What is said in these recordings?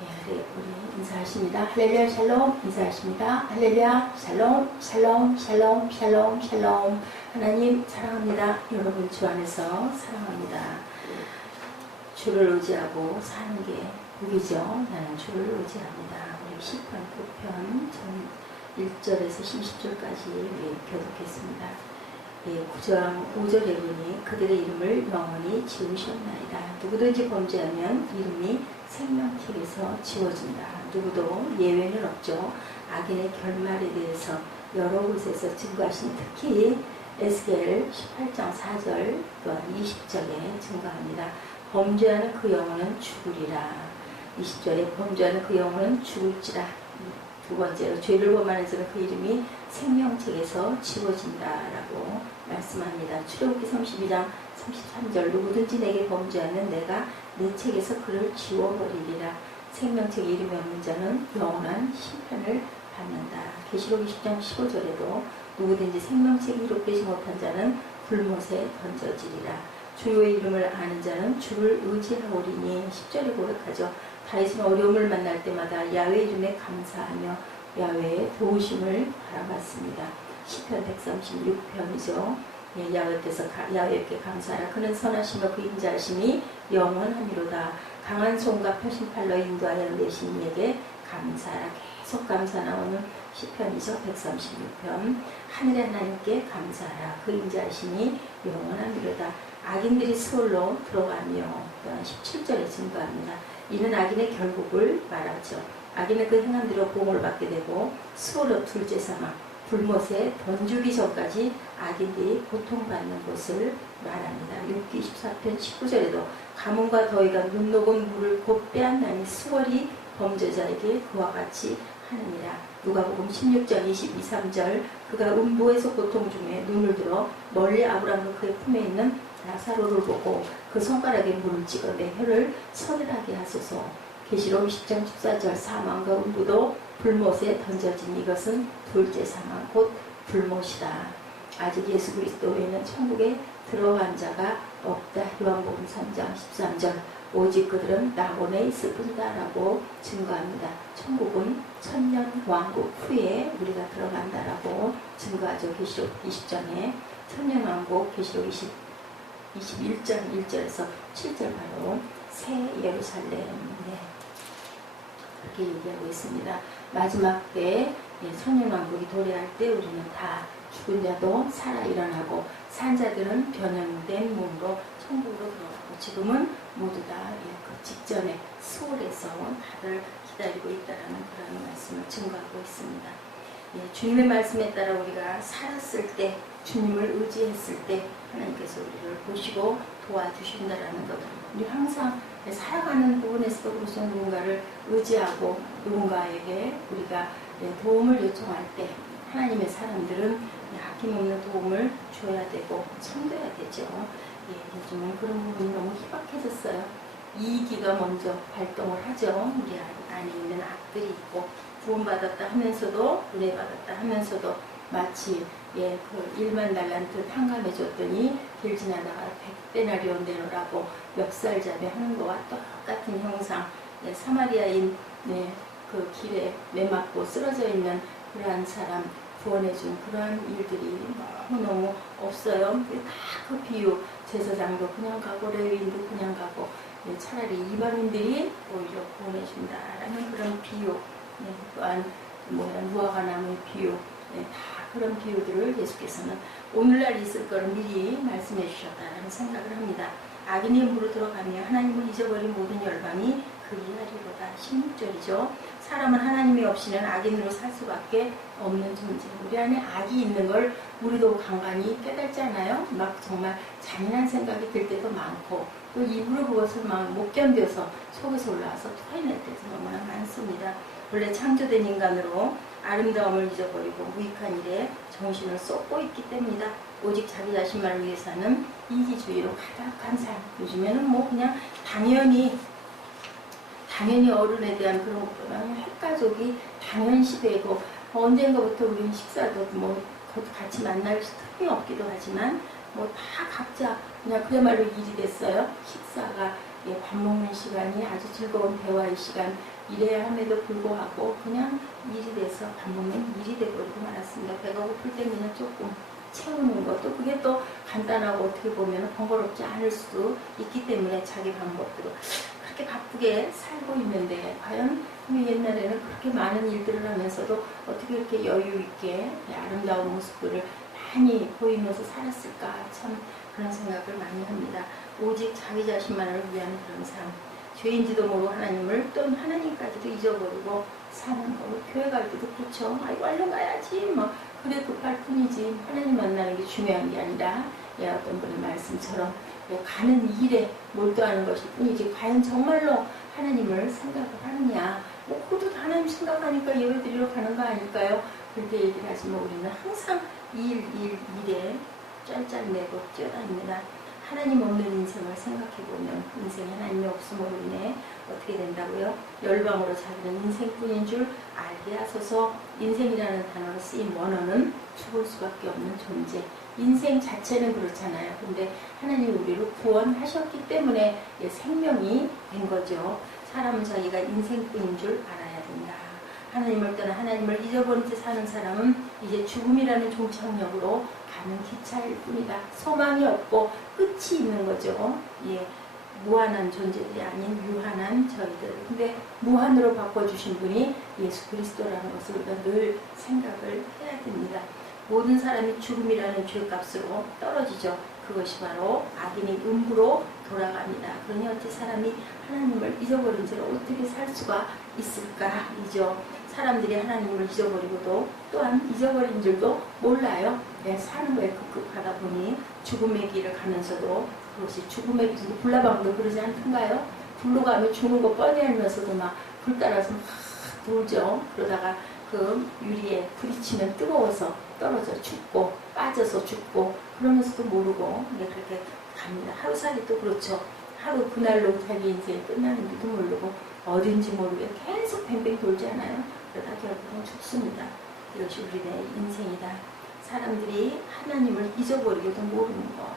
네, 우리 인사하십니다. 할렐루야 샬롬 인사하십니다. 할렐루야 샬롬 샬롬 샬롬 샬롬 샬롬. 하나님 사랑합니다. 여러분 주 안에서 사랑합니다. 주를 의지하고 사는 게 복이죠. 나는 주를 의지합니다. 우리 시편 9편 1절에서 10절까지 교독했습니다. 5절에 보니 그들의 이름을 영원히 지우셨나이다. 누구든지 범죄하면 이름이 생명책에서 지워진다. 누구도 예외는 없죠. 악인의 결말에 대해서 여러 곳에서 증거하신 특히 에스겔 18장 4절 또한 20절에 증거합니다. 범죄하는 그 영혼은 죽으리라. 20절에 범죄하는 그 영혼은 죽을지라. 두 번째로 죄를 범하는 자는 그 이름이 생명책에서 지워진다라고 말씀합니다. 출애굽기 32장 33절 누구든지 내게 범죄하면 내가 내 책에서 그를 지워버리리라. 생명책에 이름이 없는 자는 영원한 심판을 받는다. 계시록 20장 15절에도 누구든지 생명책에 기록되지 못한 자는 불못에 던져지리라. 주의 이름을 아는 자는 주를 의지하오리니 10절에 고백하죠. 다윗은 어려움을 만날 때마다 야훼 이름에 감사하며 야훼의 도우심을 바라봤습니다. 시편 136편이죠. 야훼께 감사하라. 그는 선하시며 그 인자하심이 영원하미로다. 강한 손과 펴신 팔로 인도하여 내신 이에게 감사하라. 계속 감사 나오는 시편이죠. 136편. 하늘의 하나님께 감사하라. 그 인자하심이 영원하미로다. 악인들이 수월로 들어가며 또한 17절에 증거합니다. 이는 악인의 결국을 말하죠. 악인은 그 행함대로 보응을 받게 되고 수월로 둘째 삼아 불못에 던지기 전까지 악인들이 고통받는 것을 말합니다. 6기 24편 19절에도 가뭄과 더위가 눈 녹은 물을 곧 빼앗나니 수월이 범죄자에게 그와 같이 하느니라. 누가복음 16장 22, 3절 그가 음부에서 고통 중에 눈을 들어 멀리 아브라함과 그의 품에 있는 나사로를 보고 그 손가락에 물을 찍어 내 혀를 서늘하게 하소서. 계시록 20장 14절 사망과 음부도 불못에 던져진 이것은 둘째 사망 곧 불못이다. 아직 예수 그리스도 외에는 천국에 들어간 자가 없다. 요한복음 3장 13절 오직 그들은 낙원에 있을 뿐이다 라고 증거합니다. 천국은 천년 왕국 후에 우리가 들어간다라고 증거하죠. 계시록 20장에 천년 왕국 계시록 21장 1절에서 7절 바로 새 예루살렘 그렇게 얘기하고 있습니다. 마지막 때 천년왕국이 도래할 때 우리는 다 죽은 자도 살아 일어나고 산 자들은 변형된 몸으로 천국으로 들어가고 지금은 모두 다 그 직전에 수월에서 다들 기다리고 있다는 그런 말씀을 증거하고 있습니다. 주님의 말씀에 따라 우리가 살았을 때 주님을 의지했을 때 하나님께서 우리를 보시고 도와주신다라는 것. 우리 항상 살아가는 부분에서도 그렇죠. 누군가를 의지하고 누군가에게 우리가 도움을 요청할 때 하나님의 사람들은 아낌없는 도움을 줘야 되고 섬겨야 되죠. 요즘은 그런 부분이 너무 희박해졌어요. 이기가 먼저 발동을 하죠. 우리 안에 있는 악들이 있고 구원받았다 하면서도 은혜받았다 하면서도 마치 그 1만 달란트 탕감해 줬더니 길 지나다가 100데나리온 내놓으라고 멱살잡이 하는 것과 똑같은 형상. 사마리아인 그 길에 매맞고 쓰러져 있는 그러한 사람 구원해준 그러한 일들이 너무너무 없어요. 다 그 비유. 제사장도 그냥 가고 레위인도 그냥 가고 차라리 이방인들이 오히려 구원해준다라는 그런 비유. 또한 무화과 나무의 비유. 다 그런 비유들을 예수께서는 오늘날 있을 거를 미리 말씀해 주셨다는 생각을 합니다. 악인이 물로 들어가며 하나님을 잊어버린 모든 열방이 그리하리로다. 16절이죠. 사람은 하나님이 없이는 악인으로 살 수밖에 없는 존재. 우리 안에 악이 있는 걸 우리도 간간히 깨닫지 않아요? 막 정말 잔인한 생각이 들 때도 많고 또 입으로 그것을 막 못 견뎌서 속에서 올라와서 토해낼 때도 너무나 많습니다. 원래 창조된 인간으로 아름다움을 잊어버리고 무익한 일에 정신을 쏟고 있기 때문이다. 오직 자기 자신만을 위해 사는 이기주의로 가득한 삶. 요즘에는 그냥 당연히 어른에 대한 그런 것보다는 핵가족이 당연시되고 언젠가부터 우리는 식사도 같이 만날 틈이 없기도 하지만 다 각자 그냥 그야말로 일이 됐어요. 식사가 예, 밥 먹는 시간이 아주 즐거운 대화의 시간 이래야 함에도 불구하고 그냥 일이 돼서 밥 먹는 일이 돼버리고 말았습니다. 배가 고플 때 그냥 조금 채우는 것도 그게 또 간단하고 어떻게 보면 번거롭지 않을 수도 있기 때문에 자기 방법대로 그렇게 바쁘게 살고 있는데 과연 옛날에는 그렇게 많은 일들을 하면서도 어떻게 이렇게 여유 있게 아름다운 모습들을 많이 보이면서 살았을까 참 그런 생각을 많이 합니다. 오직 자기 자신만을 위한 그런 삶 죄인지도 모르고 하나님을 또 하나님까지도 잊어버리고 사는 거 교회 갈 때도 그렇죠. 아이고 얼른 가야지 뭐 그래 급할 뿐이지 하나님 만나는 게 중요한 게 아니라 예, 어떤 분의 말씀처럼 예, 가는 일에 몰두하는 것일 뿐이지 과연 정말로 하나님을 생각을 하느냐 뭐 그것도 하나님 생각하니까 예배 드리러 가는 거 아닐까요? 그렇게 얘기를 하지만 우리는 항상 일에 짤짤내고 뛰어다닙니다. 하나님 없는 인생을 생각해보면 인생에 하나님이 없음으로 인해 어떻게 된다고요? 열방으로 자기는 인생뿐인 줄 알게 하소서. 인생이라는 단어로 쓰인 원어는 죽을 수밖에 없는 존재. 인생 자체는 그렇잖아요. 근데 하나님이 우리를 구원하셨기 때문에 생명이 된 거죠. 사람은 자기가 인생뿐인 줄 알아야 된다. 하나님을 떠나 하나님을 잊어버린 채 사는 사람은 이제 죽음이라는 종착역으로 가는 기차일 뿐이다. 소망이 없고 끝이 있는 거죠. 예, 무한한 존재들이 아닌 유한한 저희들. 근데 무한으로 바꿔주신 분이 예수 그리스도라는 것을 우리가 늘 생각을 해야 됩니다. 모든 사람이 죽음이라는 죄값으로 떨어지죠. 그것이 바로 악인의 음부로 돌아갑니다. 그러니 어찌 사람이 하나님을 잊어버린 채로 어떻게 살 수가 있을까? 이죠. 사람들이 하나님을 잊어버리고도 또한 잊어버린 줄도 몰라요. 네, 사는 거에 급급하다 보니 죽음의 길을 가면서도 그것이 죽음의 길, 불나방도 그러지 않던가요? 불로 가면 죽는 거 뻔히 알면서도 막 불 따라서 막 돌죠. 그러다가 그 유리에 부딪히면 뜨거워서 떨어져 죽고 빠져서 죽고 그러면서도 모르고 그렇게 갑니다. 하루살이도 그렇죠. 하루 그날로 자기 인생이 끝나는지도 모르고 어딘지 모르게 계속 뱅뱅 돌잖아요. 그러다 결국은 죽습니다. 이것이 우리의 인생이다. 사람들이 하나님을 잊어버리기도 모르는 것.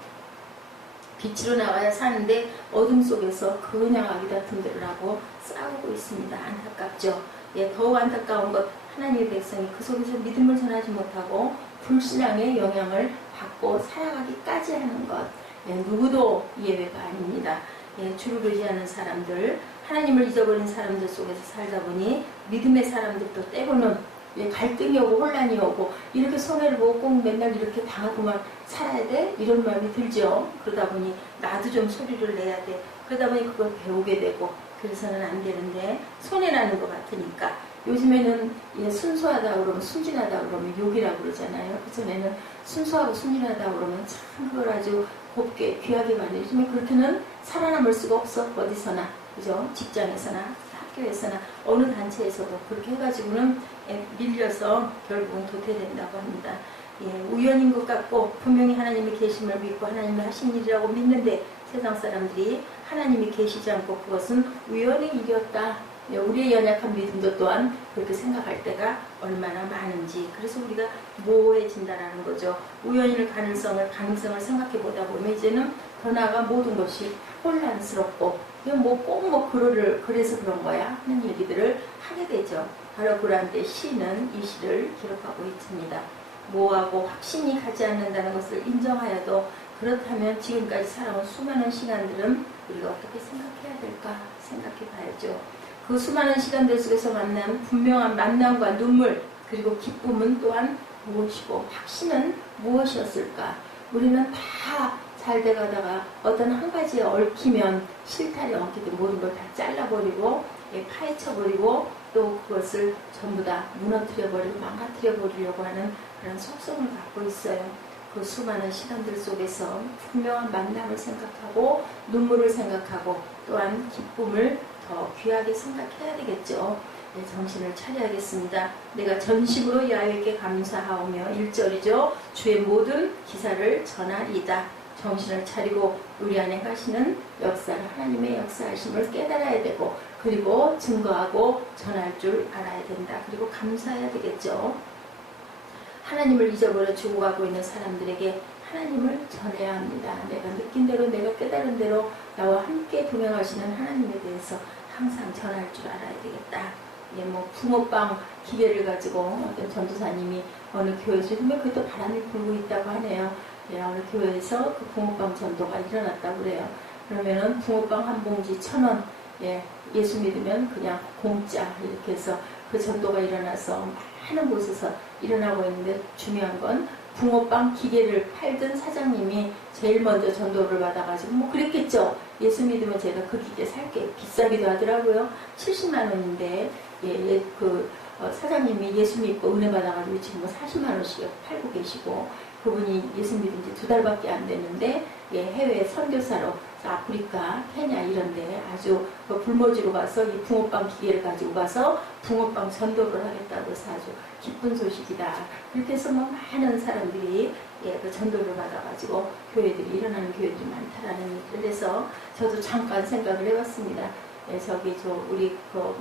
빛으로 나와야 사는데 어둠 속에서 그냥 아기 같은 데를 하고 싸우고 있습니다. 안타깝죠. 예, 더욱 안타까운 것 하나님의 백성이 그 속에서 믿음을 전하지 못하고 불신앙의 영향을 받고 살아가기까지 하는 것. 예, 누구도 예외가 아닙니다. 예, 주를 의지하는 사람들, 하나님을 잊어버린 사람들 속에서 살다 보니 믿음의 사람들도 때로는 갈등이 오고 혼란이 오고 이렇게 손해를 보고 꼭 맨날 이렇게 당하고만 살아야 돼? 이런 마음이 들죠. 그러다 보니 나도 좀 소리를 내야 돼. 그러다 보니 그걸 배우게 되고 그래서는 안 되는데 손해나는 것 같으니까 요즘에는 순수하다 그러면 순진하다 그러면 욕이라고 그러잖아요. 그전에는 순수하고 순진하다 그러면 참 그걸 아주 곱게 귀하게 만들죠. 요즘에 그렇게는 살아남을 수가 없어. 어디서나 그죠? 직장에서나 학교에서나 어느 단체에서도 그렇게 해가지고는 밀려서 결국은 도태된다고 합니다. 예, 우연인 것 같고 분명히 하나님의 계심을 믿고 하나님이 하신 일이라고 믿는데 세상 사람들이 하나님이 계시지 않고 그것은 우연의 일이었다. 예, 우리의 연약한 믿음도 또한 그렇게 생각할 때가 얼마나 많은지 그래서 우리가 모호해진다라는 거죠. 우연일 가능성을 생각해 보다 보면 이제는 더 나아가 모든 것이 혼란스럽고 그래서 그런 거야 하는 얘기들을 하게 되죠. 바로 그런 데 시는 이 시를 기록하고 있습니다. 모호하고 확신이 가지 않는다는 것을 인정하여도 그렇다면 지금까지 살아온 수많은 시간들은 우리가 어떻게 생각해야 될까 생각해 봐야죠. 그 수많은 시간들 속에서 만난 분명한 만남과 눈물 그리고 기쁨은 또한 무엇이고 확신은 무엇이었을까? 우리는 다 잘 돼가다가 어떤 한 가지에 얽히면 실타래 엉키듯 모든 걸 다 잘라버리고 파헤쳐버리고 또 그것을 전부 다 무너뜨려버리고 망가뜨려버리려고 하는 그런 속성을 갖고 있어요. 그 수많은 시간들 속에서 분명한 만남을 생각하고 눈물을 생각하고 또한 기쁨을 더 귀하게 생각해야 되겠죠. 네, 정신을 차려야겠습니다. 내가 전심으로 야훼께 감사하오며 1절이죠. 주의 모든 기사를 전하리이다. 정신을 차리고 우리 안에 가시는 역사를 하나님의 역사하심을 깨달아야 되고 그리고 증거하고 전할 줄 알아야 된다. 그리고 감사해야 되겠죠. 하나님을 잊어버려 죽어가고 있는 사람들에게 하나님을 전해야 합니다. 내가 느낀 대로, 내가 깨달은 대로 나와 함께 동행하시는 하나님에 대해서 항상 전할 줄 알아야 되겠다. 예, 뭐 붕어빵 기계를 가지고 어떤 전도사님이 어느 교회에서 보면 그것도 바람이 불고 있다고 하네요. 예, 어느 교회에서 그 붕어빵 전도가 일어났다고 그래요. 그러면은 붕어빵 한 봉지 1,000원, 예, 예수 믿으면 그냥 공짜 이렇게 해서 그 전도가 일어나서 많은 곳에서 일어나고 있는데, 중요한 건 붕어빵 기계를 팔던 사장님이 제일 먼저 전도를 받아가지고 뭐 그랬겠죠. 예수 믿으면 제가 그 기계 살게, 비싸기도 하더라고요. 70만 원인데 사장님이 예수 믿고 은혜 받아가지고 지금 뭐 40만 원씩 팔고 계시고, 그분이 예수 믿은 지 2달밖에 안 됐는데 해외 선교사로 아프리카, 케냐 이런데 아주 불모지로 가서 이 붕어빵 기계를 가지고 가서 붕어빵 전도를 하겠다고 해서 아주 기쁜 소식이다. 그렇게 해서 뭐 많은 사람들이 그 전도를 받아가지고 교회들이 일어나는 교회들이 많다라는 얘기를 해서 저도 잠깐 생각을 해봤습니다. 저기 우리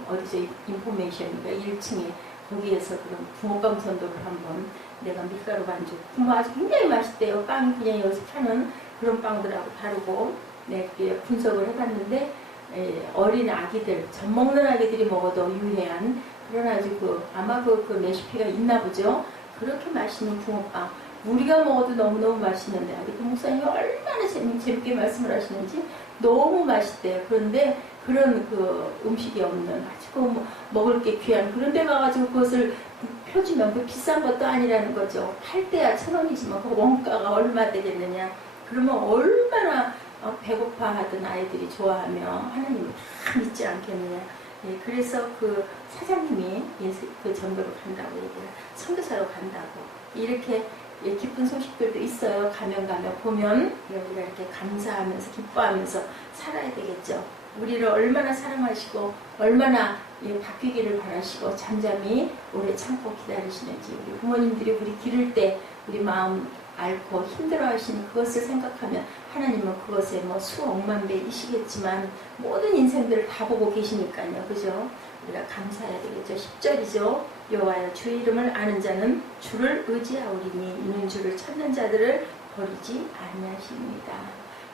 어디서 인포메이션인가 1층에 거기에서 그런 붕어빵 전도를 한번 내가 밀가루 반죽 아주 굉장히 맛있대요. 빵이 그냥 여기서 파는 그런 빵들하고 다르고 분석을 해봤는데 어린 아기들, 젖 먹는 아기들이 먹어도 유해한 그런 아주 아마 그 레시피가 있나 보죠. 그렇게 맛있는 붕어빵 우리가 먹어도 너무너무 맛있는데 그 목사님이 얼마나 재밌게 말씀을 하시는지 너무 맛있대요. 그런데 그런 음식이 없는 아주 먹을 게 귀한 그런 데 가가지고 그것을 펴주면 그 비싼 것도 아니라는 거죠. 팔 때야 1,000원이지만 그 원가가 얼마 되겠느냐. 그러면 얼마나 배고파하던 아이들이 좋아하며 하나님을 다 믿지 않겠느냐. 그래서 그 사장님이 그 전도로 간다고 얘기해요. 선교사로 간다고. 이렇게 기쁜 소식들도 있어요. 가면 보면 우리가 이렇게 감사하면서 기뻐하면서 살아야 되겠죠. 우리를 얼마나 사랑하시고 얼마나 바뀌기를 바라시고 잠잠히 오래 참고 기다리시는지, 우리 부모님들이 우리 기를 때 우리 마음 앓고 힘들어하시는 그것을 생각하면 하나님은 그것에 수억만 배이시겠지만 모든 인생들을 다 보고 계시니까요. 그죠? 우리가 감사해야 되겠죠. 10절이죠. 여호와여 주의 이름을 아는 자는 주를 의지하오리니 이는 주를 찾는 자들을 버리지 아니하십니다.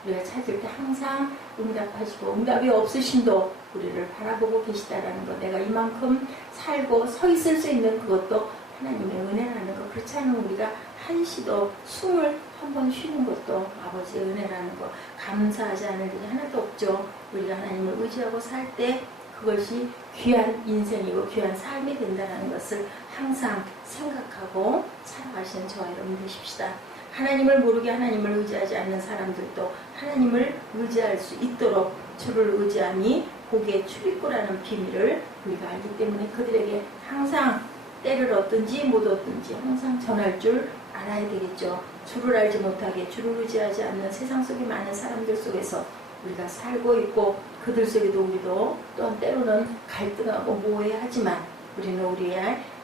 우리가 찾을 때 항상 응답하시고 응답이 없으신도 우리를 바라보고 계시다라는 것, 내가 이만큼 살고 서 있을 수 있는 그것도 하나님의 은혜라는 것, 그렇지 않으면 우리가 한시도 숨을 한번 쉬는 것도 아버지의 은혜라는 것, 감사하지 않을 일이 하나도 없죠. 우리가 하나님을 의지하고 살 때 그것이 귀한 인생이고 귀한 삶이 된다는 것을 항상 생각하고 살아가시는 저와 여러분 되십시다. 하나님을 모르게 하나님을 의지하지 않는 사람들도 하나님을 의지할 수 있도록 주를 의지함이 복의 출입구라는 비밀을 우리가 알기 때문에 그들에게 항상 때를 얻든지 못 얻든지 항상 전할 줄 알아야 되겠죠. 주를 알지 못하게 주를 의지하지 않는 세상 속의 많은 사람들 속에서 우리가 살고 있고, 그들 속에도 우리도 또한 때로는 갈등하고 모호해하지만 우리는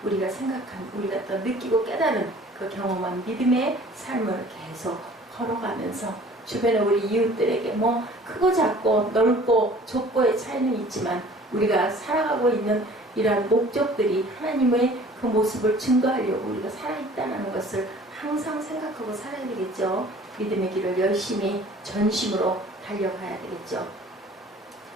우리가 생각한, 우리가 또 느끼고 깨달은 그 경험한 믿음의 삶을 계속 걸어가면서 주변에 우리 이웃들에게 크고 작고 넓고 좁고의 차이는 있지만 우리가 살아가고 있는 이러한 목적들이 하나님의 그 모습을 증거하려고 우리가 살아있다는 것을 항상 생각하고 살아야 되겠죠. 믿음의 길을 열심히 전심으로 달려가야 되겠죠.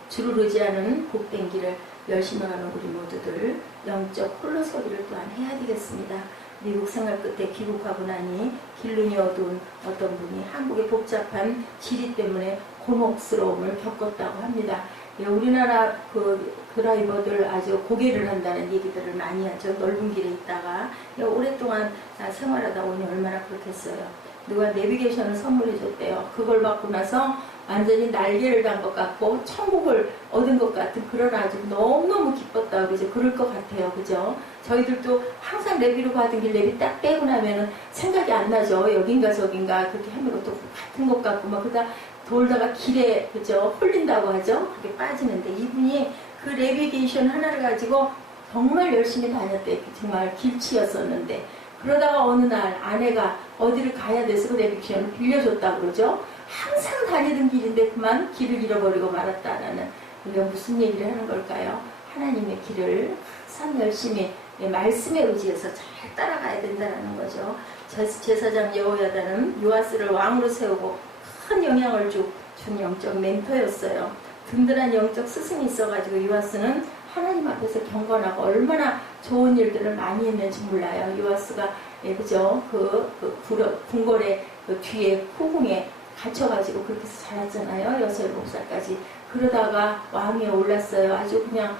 주를 의지하는 복된 길을 열심히 가는 우리 모두들 영적 홀로서기를 또한 해야 되겠습니다. 미국 생활 끝에 귀국하고 나니 길눈이 어두운 어떤 분이 한국의 복잡한 지리 때문에 곤혹스러움을 겪었다고 합니다. 우리나라 드라이버들 아주 고개를 한다는 얘기들을 많이 하죠. 넓은 길에 있다가 오랫동안 생활하다 보니 얼마나 그렇겠어요. 누가 내비게이션을 선물해 줬대요. 그걸 받고 나서 완전히 날개를 단 것 같고 천국을 얻은 것 같은 그런 아주 너무너무 기뻤다고 그죠? 그럴 것 같아요. 그죠? 저희들도 항상 내비로 가던 길 내비 딱 빼고 나면은 생각이 안 나죠. 여긴가 저긴가 그렇게 하는 것도 같은 것 같고 막 그러다 돌다가 길에 그죠? 홀린다고 하죠. 그렇게 빠지는데 이분이 그 내비게이션 하나를 가지고 정말 열심히 다녔대. 정말 길치였었는데 그러다가 어느 날 아내가 어디를 가야 돼서 그 내비게이션을 빌려줬다고 그러죠. 항상 다니던 길인데 그만 길을 잃어버리고 말았다라는, 우리가 무슨 얘기를 하는 걸까요? 하나님의 길을 항상 열심히 말씀에 의지해서 잘 따라가야 된다는 거죠. 제사장 여호야다는 요아스를 왕으로 세우고 큰 영향을 준 영적 멘토였어요. 든든한 영적 스승이 있어가지고 요아스는 하나님 앞에서 경건하고 얼마나 좋은 일들을 많이 했는지 몰라요. 요아스가 그죠? 궁궐의 그 뒤에 후궁에 갇혀가지고 그렇게 해서 자랐잖아요. 6, 7살까지. 그러다가 왕위에 올랐어요. 아주 그냥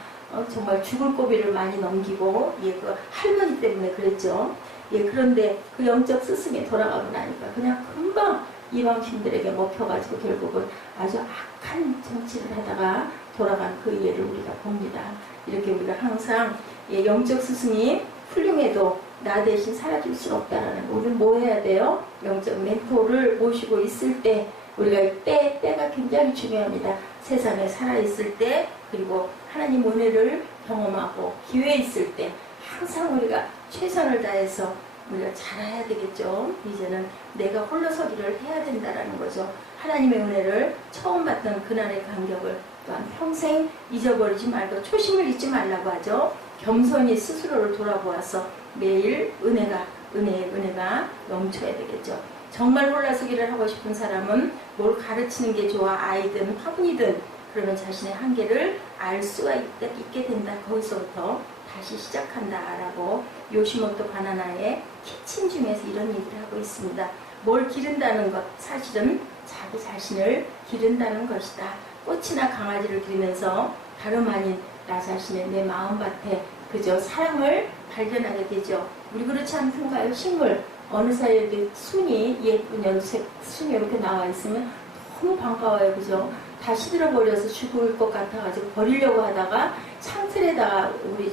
정말 죽을 고비를 많이 넘기고 그 할머니 때문에 그랬죠. 그런데 그 영적 스승이 돌아가고 나니까 그냥 금방 이방신들에게 먹혀가지고 결국은 아주 악한 정치를 하다가 돌아간 그 예를 우리가 봅니다. 이렇게 우리가 항상 영적 스승이 훌륭해도 나 대신 살아줄 수 없다라는 거. 우리는 뭐 해야 돼요? 영적 멘토를 모시고 있을 때 우리가 때가 굉장히 중요합니다. 세상에 살아있을 때 그리고 하나님 은혜를 경험하고 기회 있을 때 항상 우리가 최선을 다해서 우리가 잘해야 되겠죠. 이제는 내가 홀로서기를 해야 된다라는 거죠. 하나님의 은혜를 처음 받던 그날의 감격을 또한 평생 잊어버리지 말고 초심을 잊지 말라고 하죠. 겸손히 스스로를 돌아보아서 매일 은혜의 은혜가 넘쳐야 되겠죠. 정말 홀라서기를 하고 싶은 사람은 뭘 가르치는 게 좋아, 아이든 화분이든 그러면 자신의 한계를 알 수가 있게 된다. 거기서부터 다시 시작한다라고 요시모토 바나나의 키친 중에서 이런 얘기를 하고 있습니다. 뭘 기른다는 것, 사실은 자기 자신을 기른다는 것이다. 꽃이나 강아지를 기르면서 다름 아닌 나 자신의 내 마음밭에 그저 사랑을 발견하게 되죠. 우리 그렇지 않던가요? 식물 어느 사이에 이렇게 순이 예쁜 연색 순이 이렇게 나와 있으면 너무 반가워요. 그죠? 다 시들어버려서 죽을 것 같아가지고 버리려고 하다가 창틀에다가 우리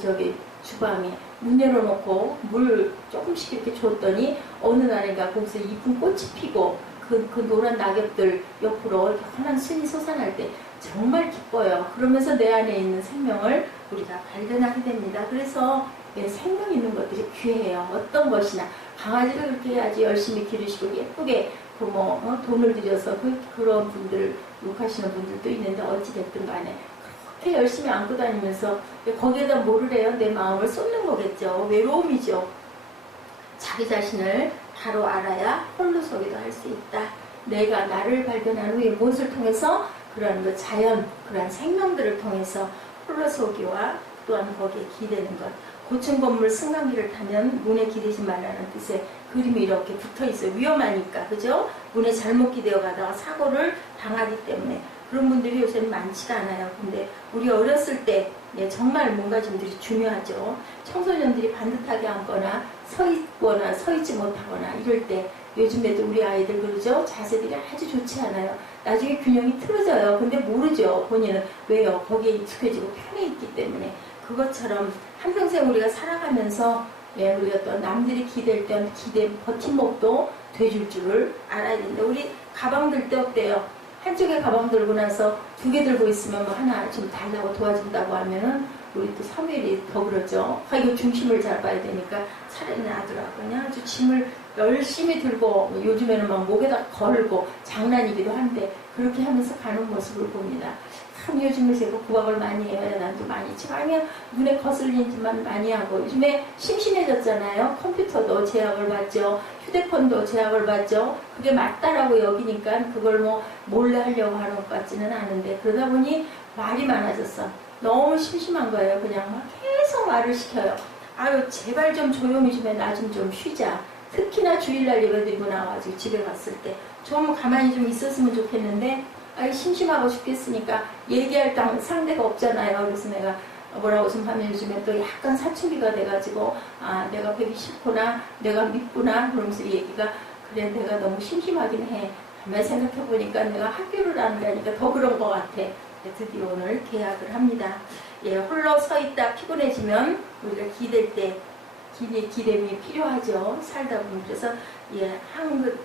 주방에 문 열어놓고 물 조금씩 이렇게 줬더니 어느 날인가 거기서 이쁜 꽃이 피고 그 노란 낙엽들 옆으로 이렇게 환한 순이 솟아날 때 정말 기뻐요. 그러면서 내 안에 있는 생명을 우리가 발견하게 됩니다. 그래서 생명 있는 것들이 귀해요. 어떤 것이나 강아지를 그렇게 해야지 열심히 기르시고 예쁘게 돈을 들여서 그런 분들 욕하시는 분들도 있는데 어찌됐든 간에 그렇게 열심히 안고 다니면서 거기에다 뭐를 해요? 내 마음을 쏟는 거겠죠. 외로움이죠. 자기 자신을 바로 알아야 홀로서기도 할 수 있다. 내가 나를 발견한 후에 무엇을 통해서? 그러한 자연, 그러한 생명들을 통해서 홀로서기와 또한 거기에 기대는 것. 고층 건물 승강기를 타면 문에 기대지 말라는 뜻의 그림이 이렇게 붙어있어요. 위험하니까. 그죠? 문에 잘못 기대어 가다가 사고를 당하기 때문에. 그런 분들이 요새는 많지가 않아요. 근데 우리 어렸을 때 정말 몸가짐들이 중요하죠. 청소년들이 반듯하게 앉거나 서 있거나 서 있지 못하거나 이럴 때 요즘에도 우리 아이들 그러죠? 자세들이 아주 좋지 않아요. 나중에 균형이 틀어져요. 근데 모르죠. 본인은. 왜요? 거기에 익숙해지고 편해 있기 때문에. 그것처럼 한평생 우리가 살아가면서 우리가 또 남들이 기댈 때 버팀목도 돼줄 줄을 알아야 된다. 우리 가방 들 때 어때요? 한쪽에 가방 들고 나서 2개 들고 있으면 하나 좀 달라고 도와준다고 하면은 우리 또 사무엘이 더 그러죠. 이거 중심을 잡아야 되니까 차라리 놔두라고 그냥 아주 짐을 열심히 들고 요즘에는 막 목에다 걸고 장난이기도 한데 그렇게 하면서 가는 모습을 봅니다. 참 요즘에 제가 구박을 많이 해요. 난도 많이 치면 눈에 거슬리지만 많이 하고 요즘에 심심해졌잖아요. 컴퓨터도 제약을 받죠. 휴대폰도 제약을 받죠. 그게 맞다라고 여기니까 그걸 몰래 하려고 하는 것 같지는 않은데 그러다 보니 말이 많아졌어. 너무 심심한 거예요. 그냥 막 계속 말을 시켜요. 아유 제발 좀 조용히 좀 해. 나 좀 쉬자. 특히나 주일날 예배드리고 나와가지고 집에 갔을 때 좀 가만히 좀 있었으면 좋겠는데 심심하고 죽겠으니까 얘기할 상대가 없잖아요. 그래서 내가 뭐라고 좀 하면 요즘에 또 약간 사춘기가 돼가지고 내가 뵈기 싫구나 내가 밉구나 그러면서 얘기가 그래 내가 너무 심심하긴 해. 가만히 생각해보니까 내가 학교를 안 가니까 더 그런 것 같아. 드디어 오늘 계약을 합니다. 홀로 서 있다 피곤해지면 우리가 기댈 때 기댐이 필요하죠. 살다 보면. 그래서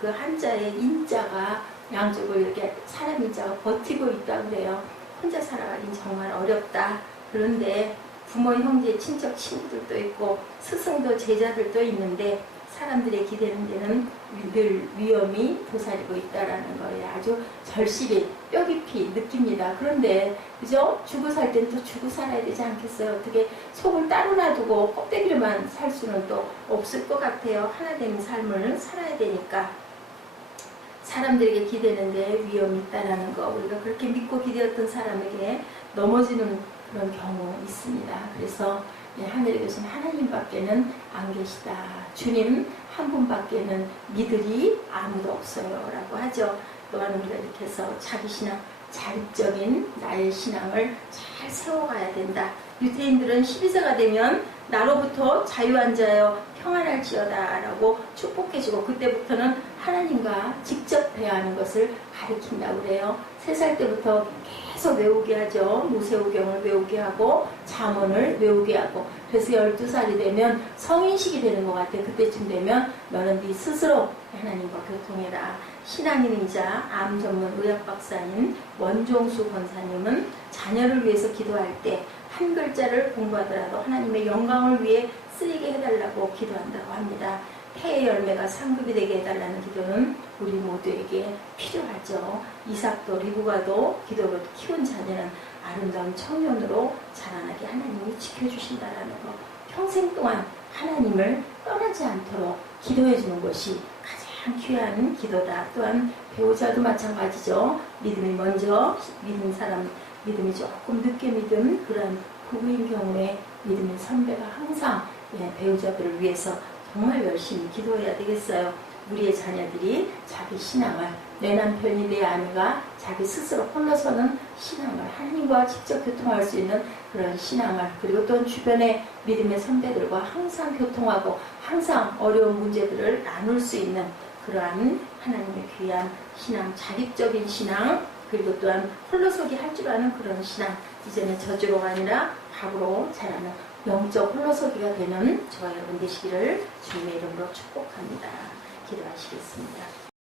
그 한자의 인자가 양쪽을 이렇게 사람 인자가 버티고 있다 그래요. 혼자 살아가긴 정말 어렵다. 그런데 부모, 형제, 친척, 친구들도 있고 스승도 제자들도 있는데 사람들의 기대는 데는 늘 위험이 도사리고 있다라는 거예요. 아주 절실히 뼈 깊이 느낍니다. 그런데 그죠? 죽고 살 땐 또 죽고 살아야 되지 않겠어요? 어떻게 속을 따로 놔두고 껍데기로만 살 수는 또 없을 것 같아요. 하나 되는 삶을 살아야 되니까. 사람들에게 기대는데 위험이 있다라는 거, 우리가 그렇게 믿고 기대었던 사람에게 넘어지는 그런 경우 있습니다. 그래서 하늘에 계신 하나님밖에는 안 계시다. 주님 한 분밖에는 믿으리 아무도 없어요 라고 하죠. 또한 우리가 이렇게 해서 자기 신앙, 자립적인 나의 신앙을 잘 세워가야 된다. 유대인들은 12세가 되면 나로부터 자유한 자여 평안할지어다 라고 축복해주고, 그때부터는 하나님과 직접 대화하는 것을 가르친다고 그래요. 3살 때부터 계속 외우게 하죠. 모세오경을 외우게 하고 잠언을 외우게 하고, 그래서 12살이 되면 성인식이 되는 것 같아요. 그때쯤 되면 너는 네 스스로 하나님과 교통해라. 신앙인이자 암 전문 의학 박사인 원종수 권사님은 자녀를 위해서 기도할 때 한 글자를 공부하더라도 하나님의 영광을 위해 쓰이게 해달라고 기도한다고 합니다. 태의 열매가 상급이 되게 해달라는 기도는 우리 모두에게 필요하죠. 이삭도 리브가도 기도로 키운 자녀는 아름다운 청년으로 자라나게 하나님이 지켜주신다라는 거. 평생 동안 하나님을 떠나지 않도록 기도해주는 것이 가장 귀한 기도다. 또한 배우자도 마찬가지죠. 믿음이 먼저 믿은 사람, 믿음이 조금 늦게 믿은 그런 부부인 경우에 믿음의 선배가 항상 배우자들을 위해서 정말 열심히 기도해야 되겠어요. 우리의 자녀들이 자기 신앙을, 내 남편이, 내 아내가 자기 스스로 홀로서는 신앙을, 하나님과 직접 교통할 수 있는 그런 신앙을, 그리고 또 주변의 믿음의 선배들과 항상 교통하고 항상 어려운 문제들을 나눌 수 있는 그러한 하나님의 귀한 신앙, 자립적인 신앙, 그리고 또한 홀로서기 할 줄 아는 그런 신앙, 이제는 저주로가 아니라 밥으로 자라는 영적 홀로서기가 되는 저와 여러분 되시기를 주님의 이름으로 축복합니다. 기도하시겠습니다.